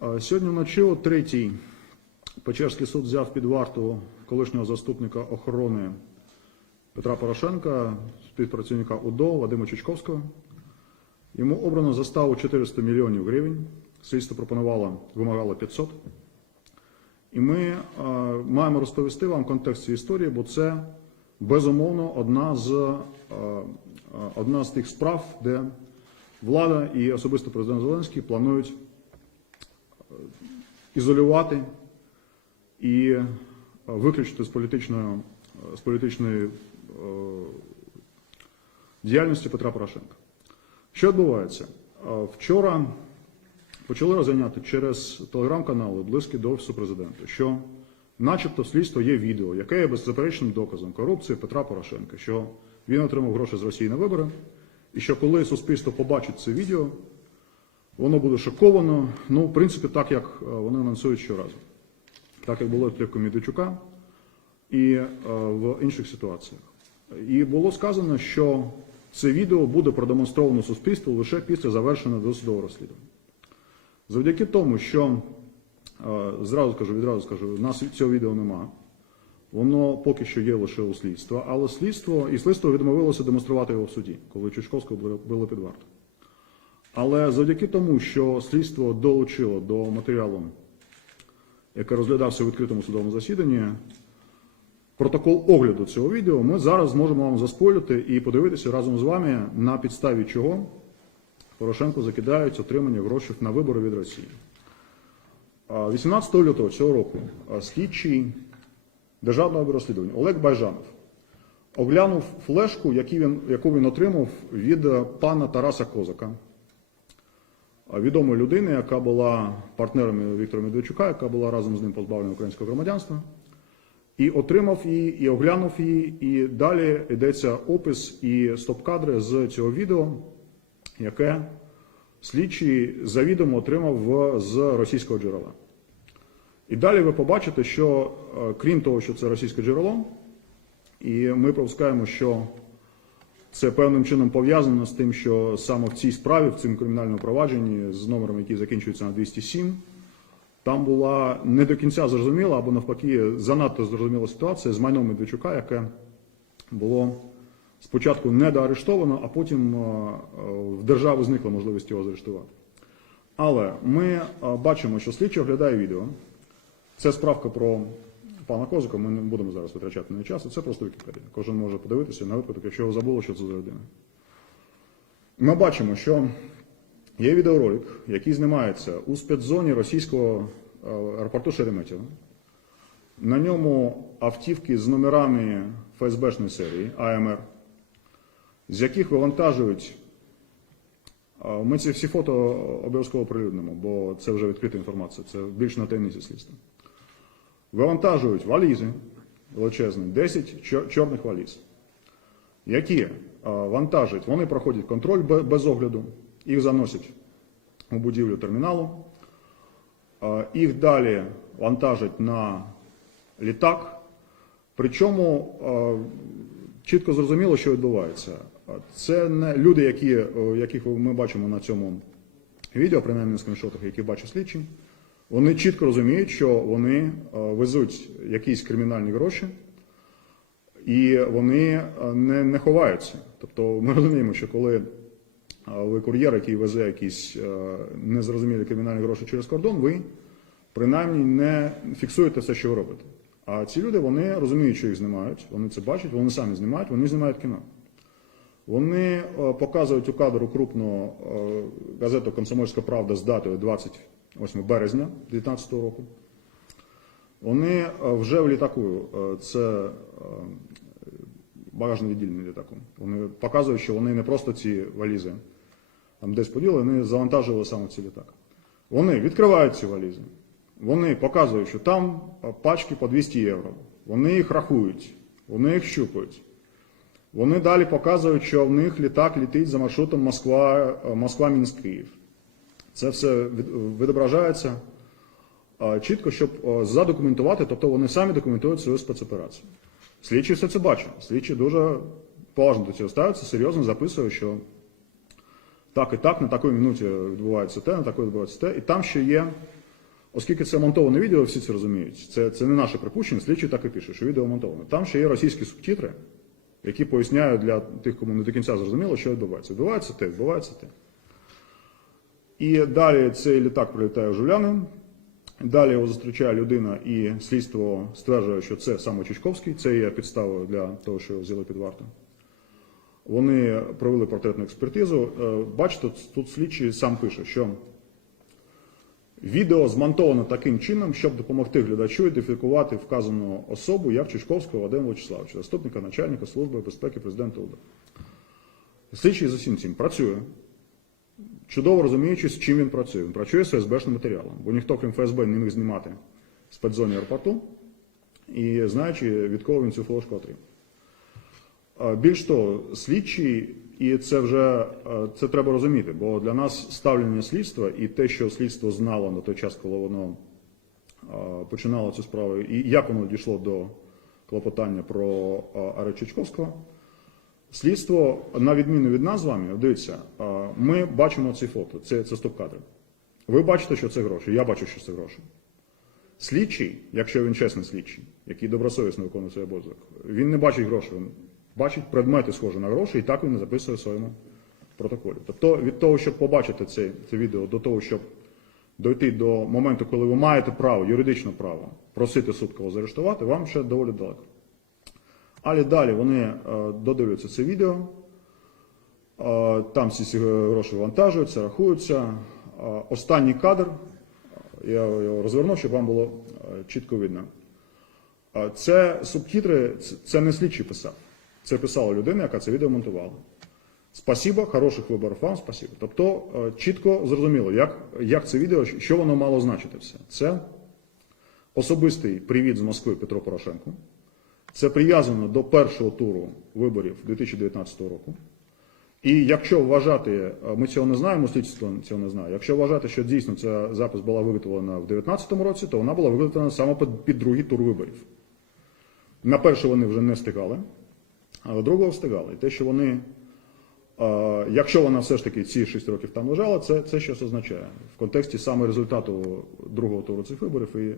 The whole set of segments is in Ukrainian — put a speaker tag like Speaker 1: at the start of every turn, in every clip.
Speaker 1: Сьогодні вночі о третій Печерський суд взяв під варту колишнього заступника охорони Петра Порошенка, співпрацівника УДО Вадима Чучковського. Йому обрано заставу 400 мільйонів гривень. Слідство пропонувало, вимагало 500. І ми е, маємо розповісти вам контекст цієї історії, бо це безумовно одна з, е, одна з тих справ, де влада і особисто президент Зеленський планують ізолювати і е, виключити з політичної, з політичної е, діяльності Петра Порошенка. Що відбувається? Е, Вчора почали розганяти через телеграм-канали близькі до Офісу президента, що начебто в слідство є відео, яке є беззаперечним доказом корупції Петра Порошенка, що він отримав гроші з Росії на вибори, і що коли суспільство побачить це відео, воно буде шоковано. Ну, в принципі, так як е, вони анонсують щоразу. Так як було плівку Медведчука і е, в інших ситуаціях. І було сказано, що це відео буде продемонстровано суспільству лише після завершення досудового розслідування. Завдяки тому, що е, зразу скажу, відразу скажу, у нас цього відео нема. Воно поки що є лише у слідства, але слідство і слідство відмовилося демонструвати його в суді, коли Чучковського було під вартою. Але завдяки тому, що слідство долучило до матеріалу, який розглядався у відкритому судовому засіданні, протокол огляду цього відео, ми зараз зможемо вам заспойлити і подивитися разом з вами, на підставі чого Порошенко закидають отримання грошей на вибори від Росії. 18 лютого цього року слідчий Державного бюро розслідувань Олег Байжанов оглянув флешку, яку він, отримав від е, пана Тараса Козака, відомої людини, яка була партнером Віктора Медведчука, яка була разом з ним позбавлена українського громадянства, і отримав її, і оглянув її, і далі йдеться опис і стоп-кадри з цього відео, яке слідчий завідомо отримав з російського джерела. І далі ви побачите, що е, крім того, що це російське джерело, і ми пропускаємо, що це певним чином пов'язано з тим, що саме в цій справі, в цьому кримінальному провадженні з номером, який закінчується на 207, там була не до кінця зрозуміла, або навпаки, занадто зрозуміла ситуація з майном Медведчука, яке було спочатку недоарештовано, а потім е, в держави зникла можливість його заарештувати. Але ми е, бачимо, що слідчий оглядає відео. Це справка про пана Козика, ми не будемо зараз витрачати на часу, це просто Вікіпедія. Кожен може подивитися на випадок, якщо його забуло, що це за людина. Ми бачимо, що є відеоролик, який знімається у спецзоні російського е, аеропорту Шереметьєво. На ньому автівки з номерами ФСБшної серії АМР, з яких вивантажують. Ми ці всі фото обов'язково оприлюднимо, бо це вже відкрита інформація, це більш на таємниці слідства. Вивантажують валізи величезні, 10 чорних валіз, які вантажать, вони проходять контроль без огляду, їх заносять у будівлю терміналу, їх далі вантажать на літак. Причому чітко зрозуміло, що відбувається. Це не люди, які, яких ми бачимо на цьому відео, принаймні на скріншотах, які бачу слідчі. Вони чітко розуміють, що вони е, везуть якісь кримінальні гроші, і вони е, не, не ховаються. Тобто ми розуміємо, що коли е, ви кур'єр, який везе якісь незрозумілі кримінальні гроші через кордон, ви принаймні не фіксуєте все, що ви робите. А ці люди вони розуміють, що їх знімають, вони це бачать, вони самі знімають, вони знімають кіно. Вони показують у кадру крупно е, газету Комсомольська правда з датою 28 березня 2019 року. Вони е, вже в літаку, е, це е, багажне відділення літаку. Вони показують, що вони не просто ці валізи там десь поділи, вони завантажили саме ці літак. Вони відкривають ці валізи, вони показують, що там пачки по 200 євро. Вони їх рахують, вони їх щупають. Вони далі показують, що в них літак літить за маршрутом Москва, е, Москва-Мінськ Київ. Це все відображається чітко, щоб задокументувати, тобто вони самі документують свою спецоперацію. Слідчий все це бачить. Слідчий дуже поважно до цього ставиться, серйозно записує, що так і так, на такій минуті відбувається те, на такій відбувається те. І там ще є Оскільки це монтоване відео, всі це розуміють. Це, це не наше припущення, слідчий так і пише, що відео монтоване. Там ще є російські субтитри, які поясняють для тих, кому не до кінця зрозуміло, що відбувається. Відбувається те, відбувається те. І далі цей літак прилітає в Жуляни. Далі його зустрічає людина, і слідство стверджує, що це саме Чичковський. Це є підставою для того, що його взяли під варту. Вони провели портретну експертизу. Е, Бачите, тут слідчий сам пише, що відео змонтовано таким чином, щоб допомогти глядачу ідентифікувати вказану особу як Чичковського Вадима Вячеславовича, заступника начальника Служби безпеки президента УДА. Слідчий за всім цим працює, чудово розуміючи, з чим він працює. Він працює з ФСБшним матеріалом, бо ніхто, крім ФСБ, не міг знімати в спецзоні аеропорту, і знаючи, від кого він цю флешку отримав. Більш того, слідчий, і це вже це треба розуміти, бо для нас ставлення слідства і те, що слідство знало на той час, коли воно починало цю справу, і як воно дійшло до клопотання про арешт Чичковського, слідство, на відміну від нас з вами, дивіться, ми бачимо ці фото, це, це стоп-кадри. Ви бачите, що це гроші, я бачу, що це гроші. Слідчий, якщо він чесний слідчий, який добросовісно виконує свій обов'язок, він не бачить грошей, він бачить предмети, схожі на гроші, і так він записує в своєму протоколі. Тобто від того, щоб побачити це, це відео, до того, щоб дойти до моменту, коли ви маєте право, юридичне право просити суд когось заарештувати, вам ще доволі далеко. Але далі вони е, додивляються це відео, е, там всі ці гроші вантажуються, рахуються. Е, Останній кадр, я його розвернув, щоб вам було чітко видно. Це субтитри, це- не слідчий писав. Це писала людина, яка це відео монтувала. Спасибо, хороших виборів вам, спасибо. Тобто чітко зрозуміло, як, як це відео, що воно мало значити все. Це особистий привіт з Москви Петру Порошенку. Це прив'язано до першого туру виборів 2019 року. І якщо вважати, ми цього не знаємо, слідство цього не знає. Якщо вважати, що дійсно ця запис була виготовлена в 2019 році, то вона була виготовлена саме під, другий тур виборів. На перше вони вже не встигали, але другого встигали. І те, що вони, якщо вона все ж таки ці 6 років там лежала, це, це щось означає в контексті саме результату другого туру цих виборів і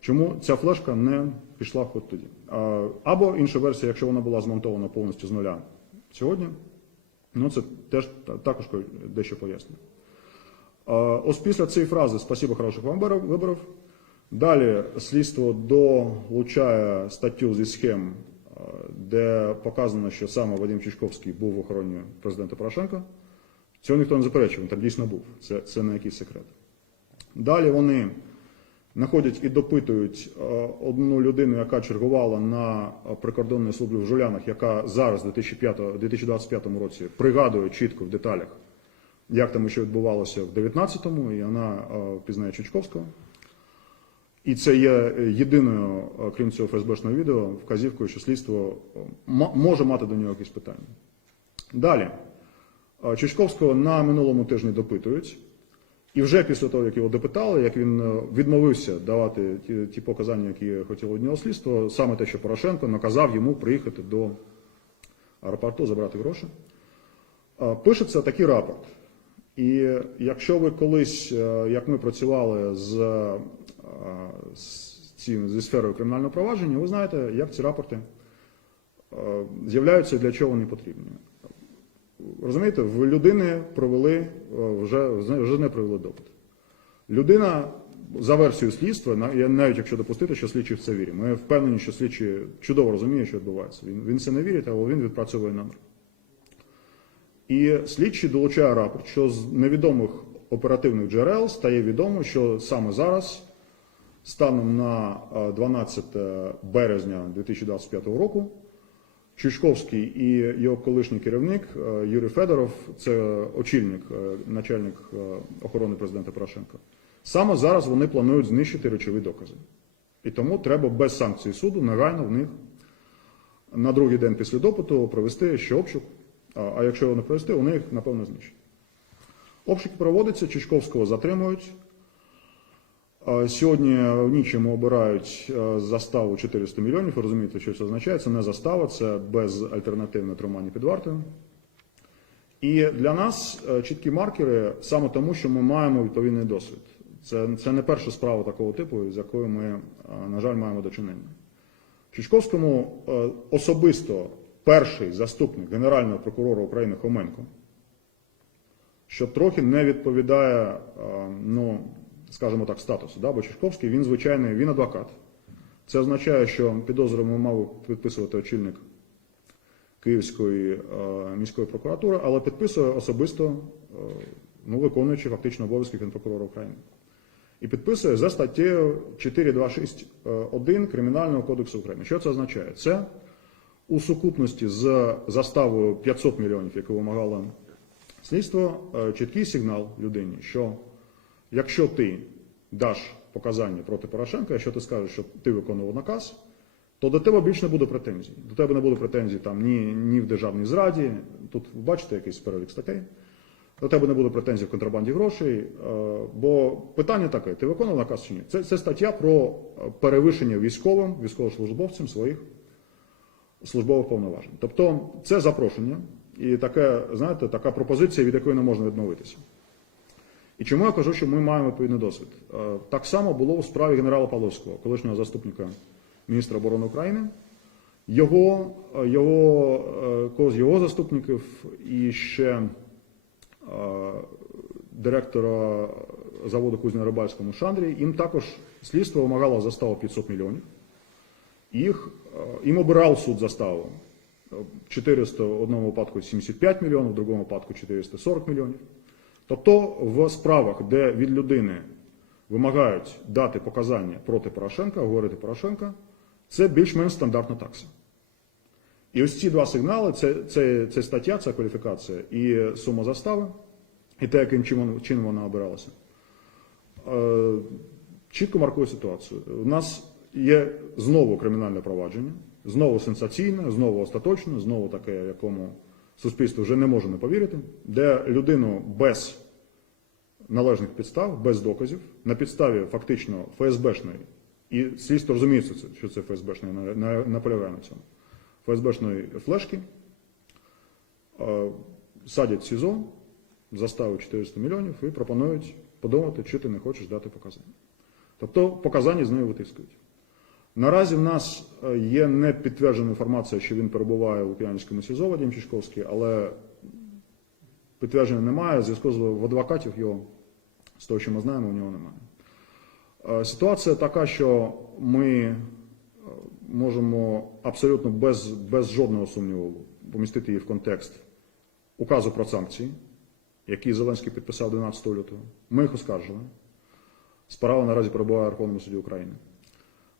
Speaker 1: чому ця флешка не пішла в ход тоді. Або інша версія, якщо вона була змонтована повністю з нуля сьогодні, ну це теж також дещо пояснює. Ось після цієї фрази «Спасибо, хороших вам виборів. Далі слідство долучає статтю зі схем, де показано, що саме Вадим Чичковський був в охороні президента Порошенка. Цього ніхто не заперечує, він там дійсно був. Це, це не якийсь секрет. Далі вони знаходять і допитують е, одну людину, яка чергувала на прикордонній службі в Жулянах, яка зараз, у 2025 році, пригадує чітко в деталях, як там що відбувалося в 19-му, і вона е, впізнає Чичковського. І це є єдиною, е, крім цього ФСБшного відео, вказівкою, що слідство може мати до нього якісь питання. Далі. Чичковського на минулому тижні допитують. І вже після того, як його допитали, як він е, відмовився давати ті, ті показання, які хотіло від нього слідство, саме те, що Порошенко наказав йому приїхати до аеропорту, забрати гроші, е, пишеться такий рапорт. І якщо ви колись, е, як ми працювали з, з цим, зі сферою кримінального провадження, ви знаєте, як ці рапорти з'являються і для чого вони потрібні. Розумієте, в людини провели е, вже, вже не провели допит. Людина за версією слідства, навіть якщо допустити, що слідчий в це вірить. Ми впевнені, що слідчий чудово розуміє, що відбувається. Він, він це не вірить, але він відпрацьовує намір. І слідчий долучає рапорт, що з невідомих оперативних джерел стає відомо, що саме зараз, станом на е, 12 березня 2025 року, Чучковський і його колишній керівник е, Юрій Федоров, це очільник, е, начальник е, охорони президента Порошенка. Саме зараз вони планують знищити речові докази. І тому треба без санкцій суду негайно в них на другий день після допиту провести ще обшук. А якщо його не провести, вони їх, напевно, знищать. Обшуки проводяться, Чичковського затримують. Сьогодні в ніч йому обирають е, заставу 400 мільйонів. Ви розумієте, що це означає? Це не застава, це безальтернативне тримання під вартою. І для нас е, чіткі маркери саме тому, що ми маємо відповідний досвід. Це, це не перша справа такого типу, з якою ми, е, на жаль, маємо дочинення. Чучковському е, особисто перший заступник Генерального прокурора України Хоменко, що трохи не відповідає, ну, скажімо так, статусу. Да? Бо Чучковський, він звичайний, він адвокат. Це означає, що підозрюваний мав підписувати очільник Київської е, міської прокуратури, але підписує особисто е, ну, виконуючи фактично обов'язки Генпрокурора України. І підписує за статтею 426.1 Кримінального кодексу України. Що це означає? Це у сукупності з заставою 500 мільйонів, яку вимагало слідство, е, чіткий сигнал людині, що якщо ти даш показання проти Порошенка, якщо ти скажеш, що ти виконував наказ, то до тебе більше не буде претензій. До тебе не буде претензій там ні, ні в державній зраді. Тут бачите якийсь перелік статей. До тебе не буде претензій в контрабанді грошей. е, Бо питання таке: ти виконував наказ чи ні? Це, це стаття про перевищення військовим, військовослужбовцям своїх службових повноважень. Тобто це запрошення і таке, знаєте, така пропозиція, від якої не можна відмовитися. І чому я кажу, що ми маємо відповідний досвід? Е, Так само було у справі генерала Павловського, колишнього заступника міністра оборони України. Його, е, його, е, когось його заступників і ще директора заводу Кузня Рибальському Шандрі, їм також слідство вимагало заставу 500 мільйонів. Їх, їм обирав суд заставу. 400 в одному випадку 75 мільйонів, в другому випадку 440 мільйонів. Тобто в справах, де від людини вимагають дати показання проти Порошенка, говорити Порошенка, це більш-менш стандартна такса. І ось ці два сигнали це, це, це стаття, це кваліфікація і сума застави, і те, яким чином, чином вона обиралася. Е, чітко маркує ситуацію. У нас є знову кримінальне провадження, знову сенсаційне, знову остаточне, знову таке, якому суспільство вже не може не повірити, де людину без належних підстав, без доказів, на підставі фактично ФСБшної, і слідство розуміє, що це, ФСБшної, на- на- наполягає на цьому, ФСБшної флешки, садять СІЗО, заставу 400 мільйонів і пропонують подумати, чи ти не хочеш дати показання. Тобто показання з нею витискують. Наразі в нас е, є не підтверджена інформація, що він перебуває у Лук'янівському СІЗО Вадим Чичковський, але підтвердження немає. Зв'язку з адвокатів його, з того, що ми знаємо, у нього немає. Е, Ситуація така, що ми е, можемо абсолютно без, без жодного сумніву помістити її в контекст указу про санкції, який Зеленський підписав 12 лютого. Ми їх оскаржили. Справа наразі перебуває в Верховному суді України.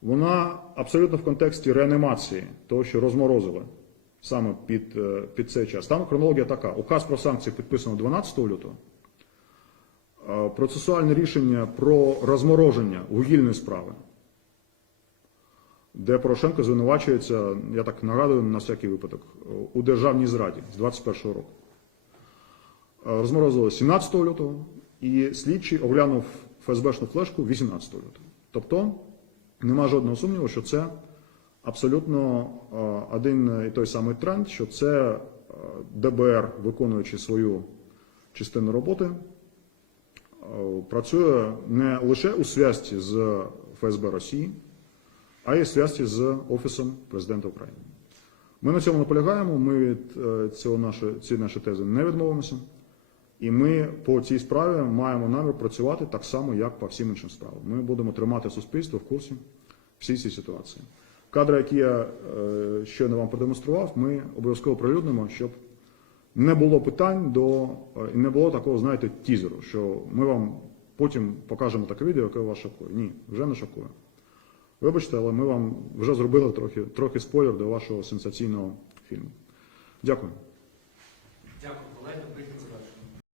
Speaker 1: Вона абсолютно в контексті реанімації того, що розморозили саме під, е, під цей час. Там хронологія така: указ про санкції підписано 12 лютого. Е, Процесуальне рішення про розмороження вугільної справи, де Порошенко звинувачується, я так нагадую на всякий випадок, у державній зраді з 21 року. Е, Розморозили 17 лютого, і слідчий оглянув ФСБшну флешку 18 лютого. Тобто нема жодного сумніву, що це абсолютно е, один і той самий тренд, що це е, ДБР, виконуючи свою частину роботи, е, працює не лише у зв'язці з ФСБ Росії, а й у зв'язці з Офісом президента України. Ми на цьому наполягаємо, ми від цього наші, ці наші тези не відмовимося. І ми по цій справі маємо намір працювати так само, як по всім іншим справам. Ми будемо тримати суспільство в курсі всій цій ситуації. Кадри, які я е, щойно вам продемонстрував, ми обов'язково прилюднимо, щоб не було питань до е, і не було такого, знаєте, тізеру, що ми вам потім покажемо таке відео, яке вас шокує. Ні, вже не шокує. Вибачте, але ми вам вже зробили трохи, трохи спойлер до вашого сенсаційного фільму. Дякую.